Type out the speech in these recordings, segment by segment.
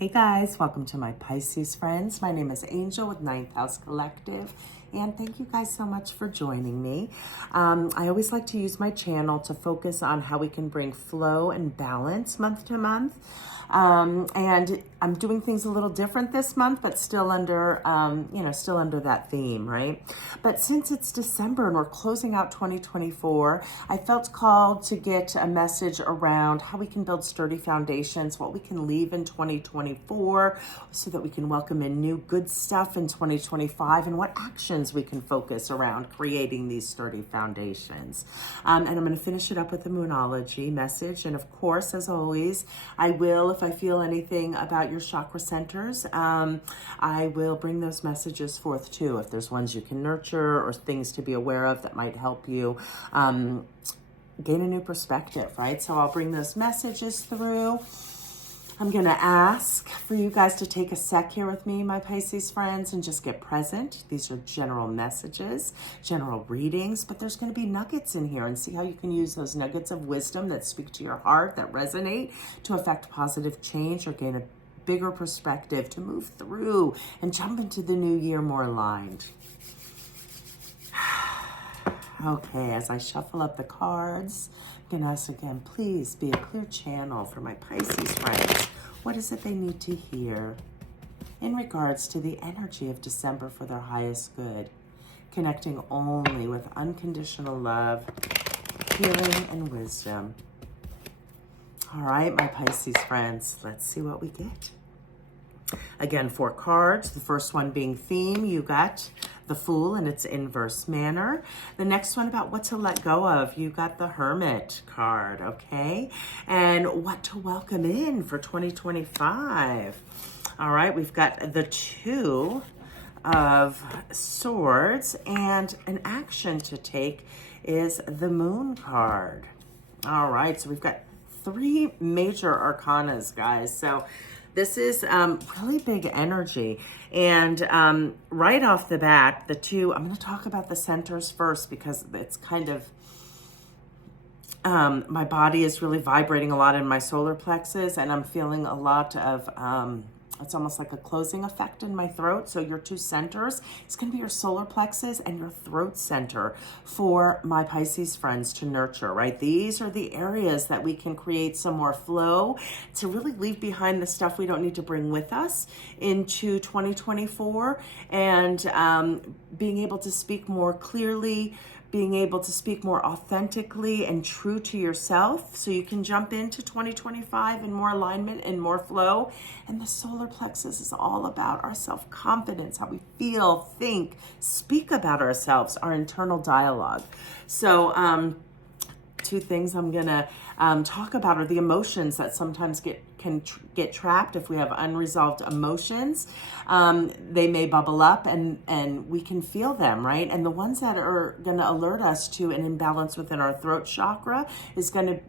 Hey guys, welcome to my Pisces friends. My name is Angel with Ninth House Collective, and thank you guys so much for joining me. I always like to use my channel to focus on how we can bring flow and balance month to month. And I'm doing things a little different this month, but still under, still under that theme, right? But since it's December and we're closing out 2024, I felt called to get a message around how we can build sturdy foundations, what we can leave in 2024 so that we can welcome in new good stuff in 2025, and what actions we can focus around creating these sturdy foundations. And I'm going to finish it up with a Moonology message. And of course, as always, I will, if I feel anything about your chakra centers, I will bring those messages forth too. If there's ones you can nurture or things to be aware of that might help you gain a new perspective, right? So I'll bring those messages through. I'm going to ask for you guys to take a sec here with me, my Pisces friends, and just get present. These are general messages, general readings, but there's going to be nuggets in here, and see how you can use those nuggets of wisdom that speak to your heart, that resonate, to affect positive change or gain a bigger perspective to move through and jump into the new year more aligned. Okay, as I shuffle up the cards, I'm going to ask again, please be a clear channel for my Pisces friends. What is it they need to hear in regards to the energy of December for their highest good, connecting only with unconditional love, healing, and wisdom. All right, my Pisces friends, let's see what we get. Again, 4 cards. The first one being theme, you got the Fool in its inverse manner. The next one about what to let go of, you got the Hermit card, okay? And what to welcome in for 2025. All right, we've got the 2 of Swords, and an action to take is the Moon card. All right, so we've got 3 major arcanas, guys. So this is really big energy. And right off the bat, the 2, I'm going to talk about the centers first because it's kind of, my body is really vibrating a lot in my solar plexus, and I'm feeling a lot of, it's almost like a closing effect in my throat. So your 2 centers, it's going to be your solar plexus and your throat center for my Pisces friends to nurture, right? These are the areas that we can create some more flow to really leave behind the stuff we don't need to bring with us into 2024, and being able to speak more clearly, being able to speak more authentically and true to yourself, so you can jump into 2025 in more alignment and more flow. And the solar plexus is all about our self-confidence, how we feel, think, speak about ourselves, our internal dialogue. So 2 things I'm gonna talk about are the emotions that sometimes can get trapped if we have unresolved emotions. They may bubble up, and we can feel them, right? And the ones that are gonna alert us to an imbalance within our throat chakra is gonna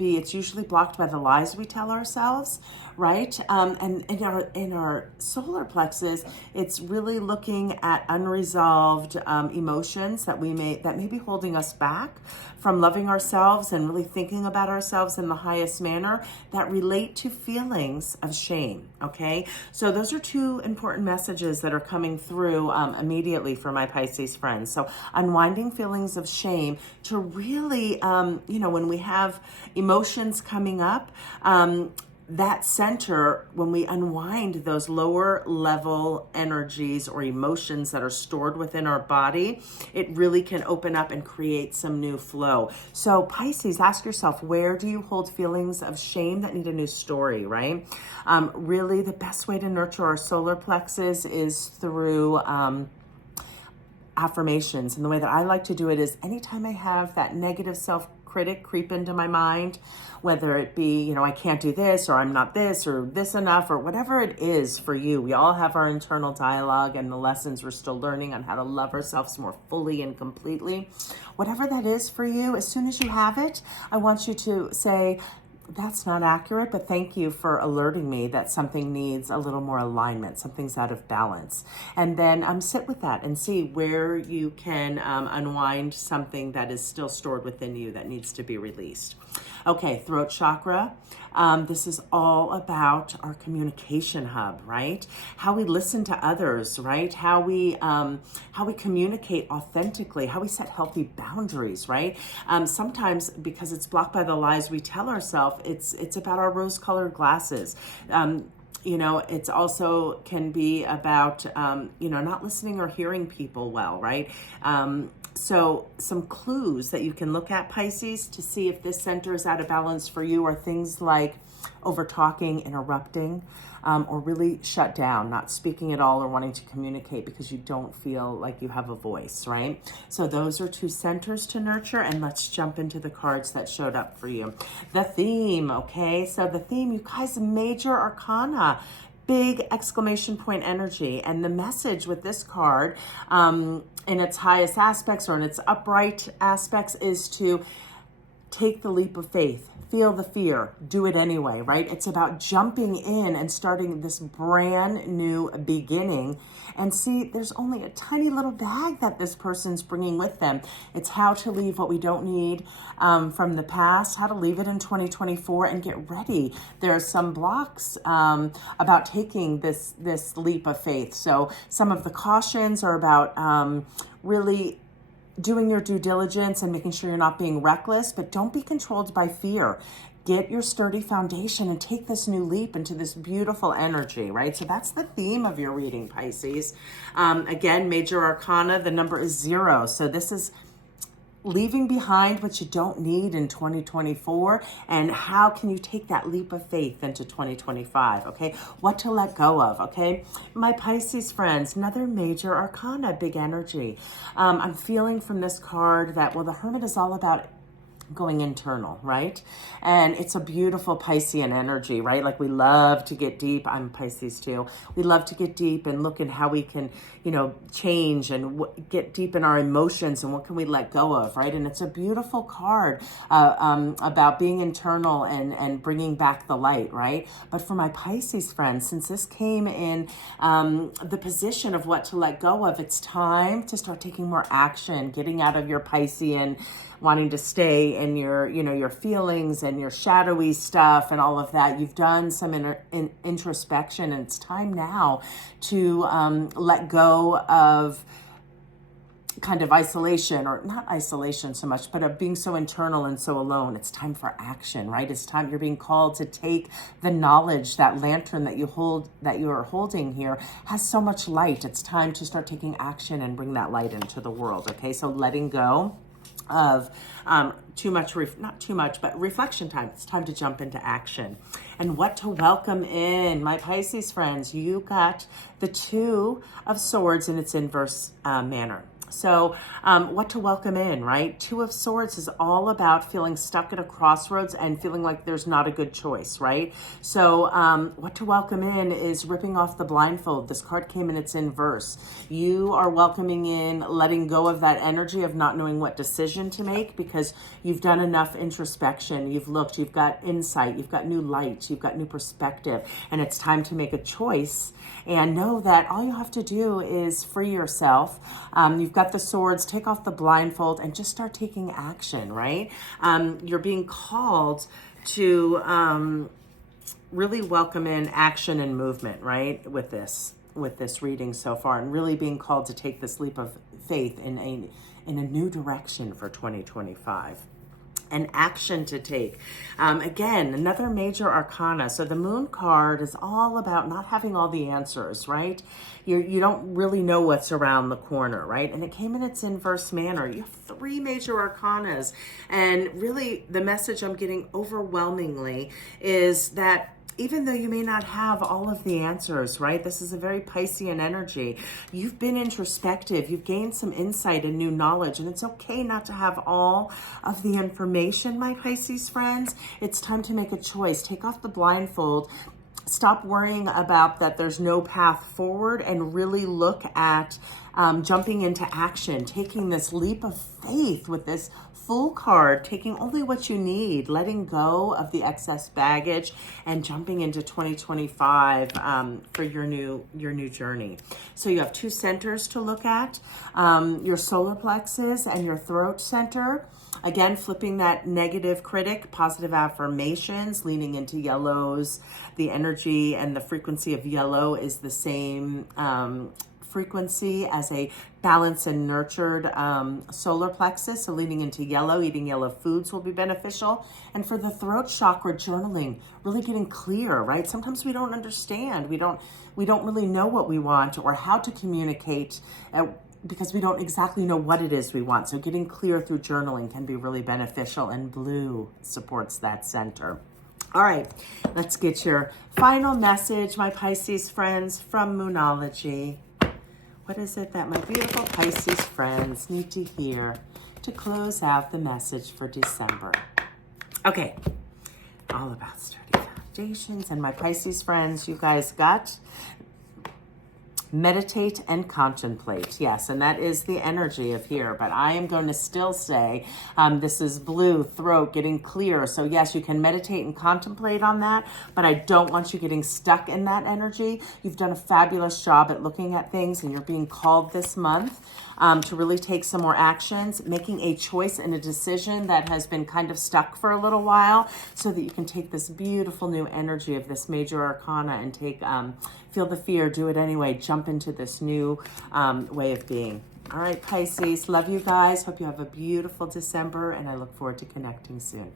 it's usually blocked by the lies we tell ourselves, right? And in our solar plexus, it's really looking at unresolved emotions that may be holding us back from loving ourselves and really thinking about ourselves in the highest manner, that relate to feelings of shame. Okay, so those are 2 important messages that are coming through immediately for my Pisces friends. So unwinding feelings of shame to really, when we have emotions coming up, that center, when we unwind those lower level energies or emotions that are stored within our body, it really can open up and create some new flow. So Pisces, ask yourself, where do you hold feelings of shame that need a new story, right? Really, the best way to nurture our solar plexus is through affirmations. And the way that I like to do it is anytime I have that negative self-critic creep into my mind, whether it be, I can't do this, or I'm not this, or this enough, or whatever it is for you. We all have our internal dialogue and the lessons we're still learning on how to love ourselves more fully and completely. Whatever that is for you, as soon as you have it, I want you to say, that's not accurate, but thank you for alerting me that something needs a little more alignment, something's out of balance. And then sit with that and see where you can unwind something that is still stored within you that needs to be released. Okay, throat chakra. This is all about our communication hub, right? How we listen to others, right? How we communicate authentically, how we set healthy boundaries, right? Sometimes because it's blocked by the lies we tell ourselves, it's about our rose-colored glasses. It's also can be about, not listening or hearing people well, right? So some clues that you can look at, Pisces, to see if this center is out of balance for you are things like over talking, interrupting, or really shut down, not speaking at all or wanting to communicate because you don't feel like you have a voice, right? So those are 2 centers to nurture, and let's jump into the cards that showed up for you. The theme, okay? So the theme, you guys, major arcana, big exclamation point energy. And the message with this card, in its highest aspects or in its upright aspects, is to take the leap of faith. Feel the fear, do it anyway, right? It's about jumping in and starting this brand new beginning. And see, there's only a tiny little bag that this person's bringing with them. It's how to leave what we don't need from the past, how to leave it in 2024 and get ready. There are some blocks about taking this leap of faith. So some of the cautions are about really doing your due diligence and making sure you're not being reckless, but don't be controlled by fear. Get your sturdy foundation and take this new leap into this beautiful energy, right? So that's the theme of your reading, Pisces. Again, major arcana, the number is 0. So this is leaving behind what you don't need in 2024, and how can you take that leap of faith into 2025, okay? What to let go of, okay? My Pisces friends, another major arcana, big energy. I'm feeling from this card that, well, the Hermit is all about going internal, right? And it's a beautiful Piscean energy, right? Like we love to get deep. I'm Pisces too. We love to get deep and look at how we can, change and get deep in our emotions and what can we let go of, right? And it's a beautiful card about being internal and bringing back the light, right? But for my Pisces friends, since this came in the position of what to let go of, it's time to start taking more action, getting out of your Piscean wanting to stay in your feelings and your shadowy stuff and all of that. You've done some introspection, and it's time now to let go of kind of isolation, or not isolation so much, but of being so internal and so alone. It's time for action, right? It's time. You're being called to take the knowledge, that lantern that you are holding here has so much light. It's time to start taking action and bring that light into the world. Okay, so letting go of not too much, but reflection time. It's time to jump into action. And what to welcome in, my Pisces friends, you got the 2 of Swords in its inverse manner. So what to welcome in, right? 2 of Swords is all about feeling stuck at a crossroads and feeling like there's not a good choice, right? So what to welcome in is ripping off the blindfold. This card came in its inverse. You are welcoming in letting go of that energy of not knowing what decision to make, because you've done enough introspection. You've looked, you've got insight, you've got new light, you've got new perspective, and it's time to make a choice. And know that all you have to do is free yourself. You've got the swords, take off the blindfold, and just start taking action, right? You're being called to really welcome in action and movement, right? With this reading so far, and really being called to take this leap of faith in a new direction for 2025. And action to take. Again, another major arcana. So the Moon card is all about not having all the answers, right? You don't really know what's around the corner, right? And it came in its inverse manner. You have 3 major arcanas. And really the message I'm getting overwhelmingly is that even though you may not have all of the answers, right? This is a very Piscean energy. You've been introspective. You've gained some insight and new knowledge, and it's okay not to have all of the information, my Pisces friends. It's time to make a choice. Take off the blindfold. Stop worrying about that there's no path forward, and really look at jumping into action, taking this leap of faith with this Fool card, taking only what you need, letting go of the excess baggage, and jumping into 2025 for your new journey. So you have two centers to look at, your solar plexus and your throat center. Again, flipping that negative critic, positive affirmations, leaning into yellows. The energy and the frequency of yellow is the same frequency as a balanced and nurtured solar plexus. So leaning into yellow, eating yellow foods will be beneficial. And for the throat chakra, journaling, really getting clear, right? Sometimes we don't understand. We don't really know what we want or how to communicate because we don't exactly know what it is we want. So getting clear through journaling can be really beneficial, and blue supports that center. All right, let's get your final message, my Pisces friends, from Moonology. What is it that my beautiful Pisces friends need to hear to close out the message for December? Okay, all about sturdy foundations. And my Pisces friends, you guys got meditate and contemplate. Yes, and that is the energy of here. But I am going to still say this is blue, throat, getting clear. So yes, you can meditate and contemplate on that, but I don't want you getting stuck in that energy. You've done a fabulous job at looking at things, and you're being called this month to really take some more actions, making a choice and a decision that has been kind of stuck for a little while, so that you can take this beautiful new energy of this major arcana and take feel the fear, do it anyway, jump into this new way of being. All right, Pisces, love you guys. Hope you have a beautiful December, and I look forward to connecting soon.